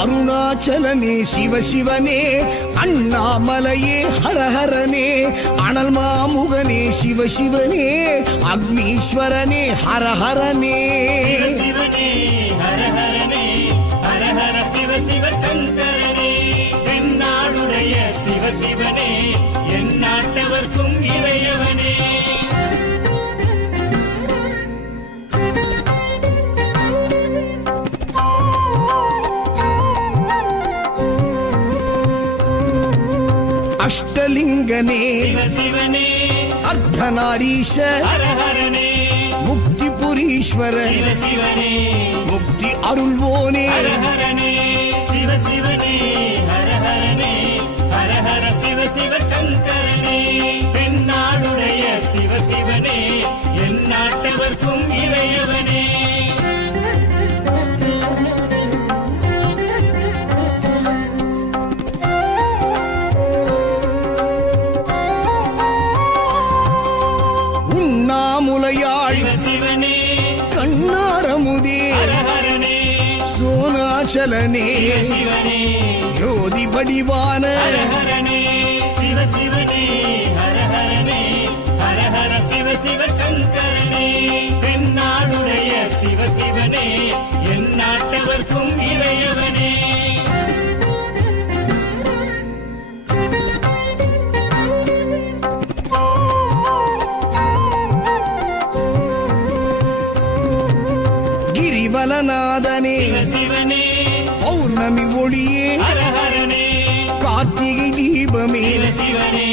அருணாச்சலனே சிவசிவனே, அண்ணாமலையே ஹரஹரனே, அனல் மாமுகனே சிவசிவனே, அக்னீஸ்வரனே ஹரஹரனே. சிவசிவனே ஹரஹரனே, ஹரஹர சிவ சிவ சங்கரனே, தென்னாடுடைய சிவசிவனே, என் நாட்டவர்க்கும் இறையவனே. அஷ்டலிங்கனே சிவசிவனே, அர்த்தநாரீஷ ஹரஹரனே, முக்திபுரீஸ்வர சிவசிவனே, முக்தி அருள்வோனே. ஹரஹரனே சிவசிவனே, ஹரஹரனே, ஹரஹர சிவ சிவ சங்கரனே, தென்னாடுடைய சிவசிவனே, என் நாட்டவர்க்கும் இறையவனே. உண்ணாமுலையாள் சிவசிவனே, கண்ணாரமுதே ஹரஹரனே, சோனாச்சலனே சிவசிவனே, ஜோதி வடிவான ஹரஹரனே சிவசிவனே, ஹரஹரனே, ஹரஹர சிவ சிவ சங்கரனே, தென்னாடுடைய சிவசிவனே, என் நாட்டவர்க்கும் இறையவனே. கிரிவலநாதனே சிவசிவனே, பௌர்ணமி ஒளியே ஹரஹரனே, கார்த்திகை தீபமே சிவசிவனே,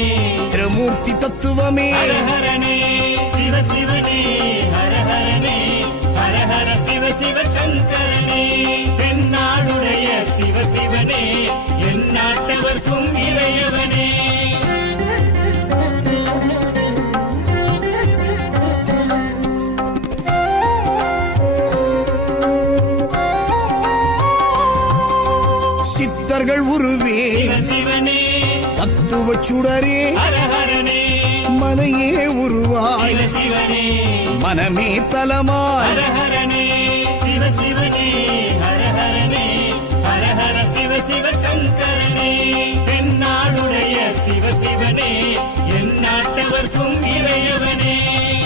திரமூர்த்தி தத்துவமே. ஹரஹரனே சிவசிவனே, ஹரஹரனே, ஹரஹர சிவ சிவ சங்கரனே, தென்னாடுடைய சிவசிவனே, என் நாட்டவர்க்கும் இறையவனே. சித்தர்கள் உருவே சிவசிவனே, தத்துவ சுடரே ஹரஹரனே, மனையே உருவாய் சிவசிவனே, மனமே தலமாய். ஹரஹரனே சிவசிவனே, ஹரஹரனே, ஹரஹர சிவ சிவ சங்கரனே, தென்னாடுடைய சிவசிவனே, என் நாட்டவர்க்கும் இறையவனே.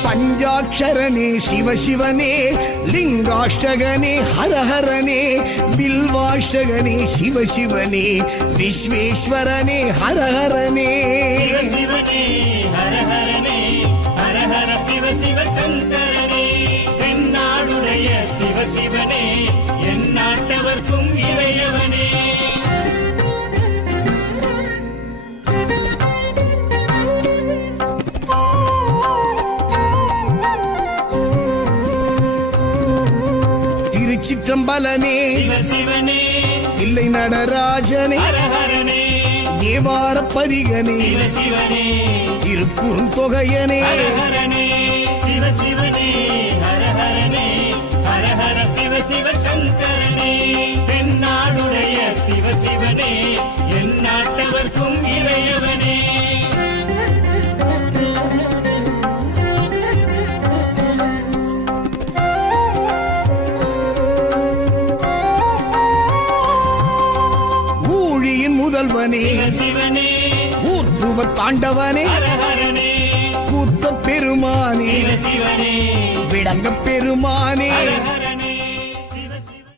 பஞ்சாட்சரனே சிவசிவனே, லிங்காஷ்டகனே ஹரஹரனே, பில்வாஷ்டகனே சிவசிவனே, விஸ்வேஸ்வரனே ஹரஹரனே. சிவசிவனே, ஹரஹரனே, ஹரஹர சிவ சிவ சங்கரனே, தென்னாடுடைய சிவசிவனே, என் நாட்டவர்க்கும் இறையவனே. திருச்சிற்றம்பலனே சிவசிவனே, தில்லை நடராஜனே, ஹரஹரனே, தேவார பதிகனே, சிவசிவனே, திருக்குறுந்தொகையனே. ஹரஹரனே சிவசிவனே, ஹரஹரனே, ஹரஹர சிவ சிவ சங்கரனே, தென்னாடுடைய சிவசிவனே, என் நாட்டவர்க்கும் இறையவனே. ஊழியின் முதல்வனே சிவசிவனே, ஊர்த்துவ தாண்டவனே, ஹரஹரனே, கூத்த பெருமானே, சிவசிவனே, விளங்க பெருமானே. ஹரஹர